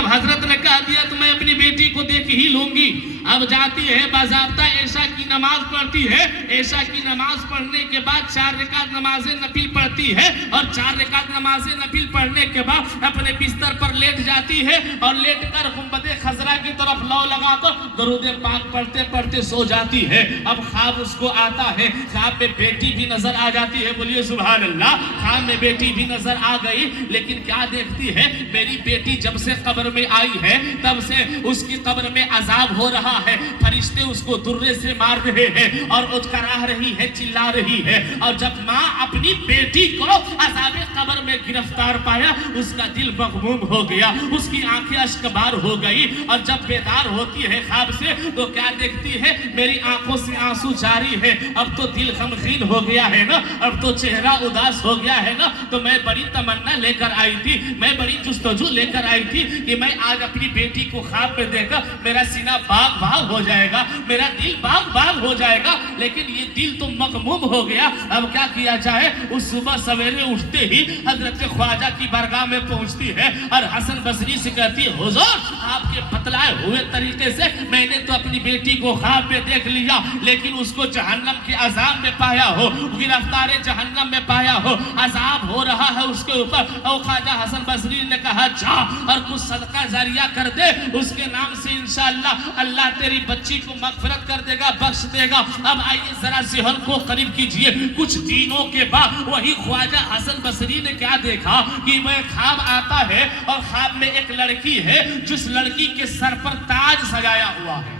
जब हजरत ने कह दिया तो मैं अपनी बेटी को देख ही लूंगी। अब जाती है, बाज़ाब्ता ऐशा की नमाज पढ़ती है। ऐशा की नमाज पढ़ने के बाद 4 रकात नमाज़े नफिल पढ़ती है और 4 रकात नमाज़े नफिल पढ़ने के बाद अपने बिस्तर पर लेट जाती है और लेटकर गुंबदे खजरा की तरफ लौ लगाकर दरूद पाक पढ़ते पढ़ते सो जाती है। अब ख्वाब उसको आता है, ख्वाब में बेटी भी नजर आ जाती है। बोलिए सुभान अल्लाह। ख्वाब में बेटी भी नजर आ गई, लेकिन क्या देखती है, मेरी बेटी जब से कब्र में आई है तब से उसकी कब्र में अजाब हो रहा है। फरिश्ते उसको दुर्रे से मार रहे हैं और उचकरा रही है, चिल्ला रही है। और जब माँ अपनी बेटी को अज़ाबे कब्र में गिरफ्तार पाया, उसका दिल मग़मूम हो गया, उसकी आंखें अश्कबार हो गई। और जब बेदार होती है ख्वाब से तो क्या देखती है, मेरी आंखों से आंसू जारी है। अब तो दिल गमगीन हो गया है ना, अब तो चेहरा उदास हो गया है ना। तो मैं बड़ी तमन्ना लेकर आई थी, मैं बड़ी जुस्तजू लेकर आई थी कि मैं आज अपनी बेटी को ख्वाब में देखकर मेरा सीना बाग बाग हो जाएगा, मेरा दिल बाग बाग हो जाएगा। लेकिन ये दिल तो मग़मूम हो गया। अब क्या किया जाए। उस सुबह सवेरे उठते ही हजरत ख्वाजा की बारगाह में पहुंचती है और हसन बसरी से कहती है, हुजूर आपके बतलाए हुए तरीके से मैंने तो अपनी बेटी को ख्वाब में देख लिया, लेकिन उसको जहन्नम के अजाब में पाया हो, गिरफ्तार जहन्नम में पाया हो, अजाब हो रहा है उसके ऊपर। और ख्वाजा हसन बसरी ने कहा, जा और कुछ सदका जारिया कर दे, उसके नाम से इंशाअल्लाह अल्लाह तेरी बच्ची को मगफिरत कर देगा, बख्श देगा। अब आइए जरा ज़हन को करीब कीजिए। कुछ दिनों के बाद वही ख्वाजा हसन बसरी ने क्या देखा कि वह ख्वाब आता है और ख्वाब में एक लड़की है, जिस लड़की के सर पर ताज सजाया हुआ है,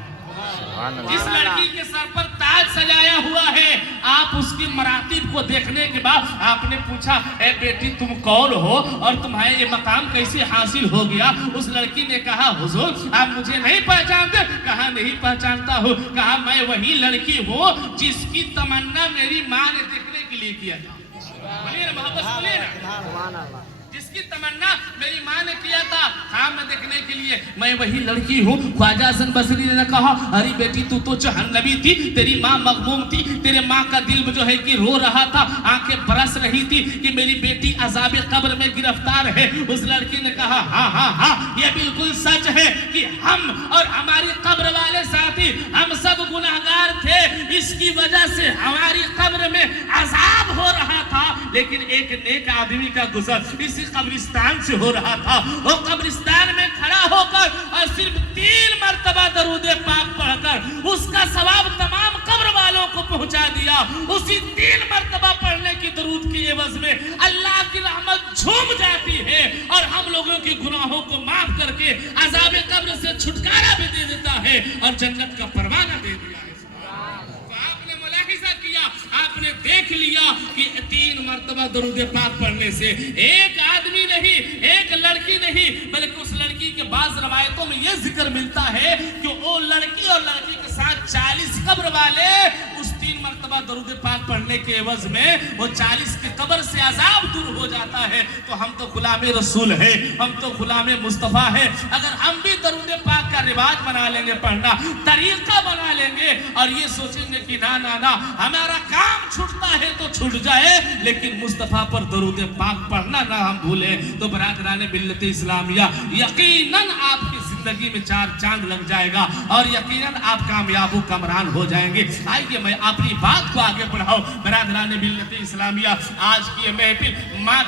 जिस लड़की के सर पर ताज सजाया हुआ है। आप उसकी मरातिब को देखने के बाद आपने पूछा, ए बेटी तुम कौन हो और तुम्हारे ये मकाम कैसे हासिल हो गया। उस लड़की ने कहा, हुजूर आप मुझे नहीं पहचानते। कहा नहीं पहचानता हूँ। कहा मैं वही लड़की हूँ जिसकी तमन्ना मेरी माँ ने देखने के लिए किया था। बोलिए ना मोहब्बत, बोलिए ना। जिसकी तमन्ना मेरी माँ ने किया था ख्वाब में देखने के लिए, मैं वही लड़की हूँ। ख्वाजा हसन बसरी ने कहा, अरे बेटी तू तो जहन्नमी थी, तेरी माँ मग़मूम थी, तेरे माँ का दिल जो है कि रो रहा था, आंखें बरस रही थी कि मेरी बेटी अज़ाबे कब्र में गिरफ्तार है। उस लड़की ने कहा, हाँ हाँ हाँ ये बिल्कुल सच है कि हम और हमारी कब्र वाले साथी हम सब गुनाहगार थे, इसकी वजह से हमारी कब्र में अजाब हो रहा था। लेकिन एक नेक आदमी का गुजर इसी कब्रिस्तान से हो रहा था। वो कब्रिस्तान में खड़ा होकर और सिर्फ 3 मरतबा दरूद पाक पढ़कर उसका सवाब तमाम कब्र वालों को पहुंचा दिया। उसी 3 मरतबा पढ़ने की दरूद की एवज में अल्लाह की रहमत झूम जाती है और हम लोगों के गुनाहों को माफ करके अज़ाबे कब्र से छुटकारा भी दे देता है और जन्नत का परवाना दे दिया है। तो आपने मुलाहिजा किया, आपने देख लिया कि 3 मरतबा दरूद पाक पढ़ने से एक आदमी नहीं, एक लड़की नहीं, बल्कि उस लड़की के बाद रवायतों में यह जिक्र मिलता है कि वो लड़की और लड़की के साथ 40 कब्र वाले उस 3 मरतबा दरूद पाक पढ़ने के एवज में वो 40 के कब्र से अजाब दूर हो जाता है। तो हम तो गुलामे रसूल है, हम तो गुलामे मुस्तफ़ा है। अगर हम भी दरूद पाक का रिवाज बना लेंगे, पढ़ना तरीका बना लेंगे और ये सोचेंगे कि ना ना ना हमारा काम छूटता है तो छूट जाए, लेकिन मुस्तफ़ा पर दरूद पाक पढ़ना ना हम भूले, तो बरादरान मिल्लत इस्लामिया यकीनन आपकी जिंदगी में 4 चांद लग जाएगा और यकीनन आप कामयाब कमरान हो जाएंगे। आइए मैं अपनी बात को आगे बढ़ाऊं। बरादरान मिल्लत इस्लामिया, आज की महफिल माँ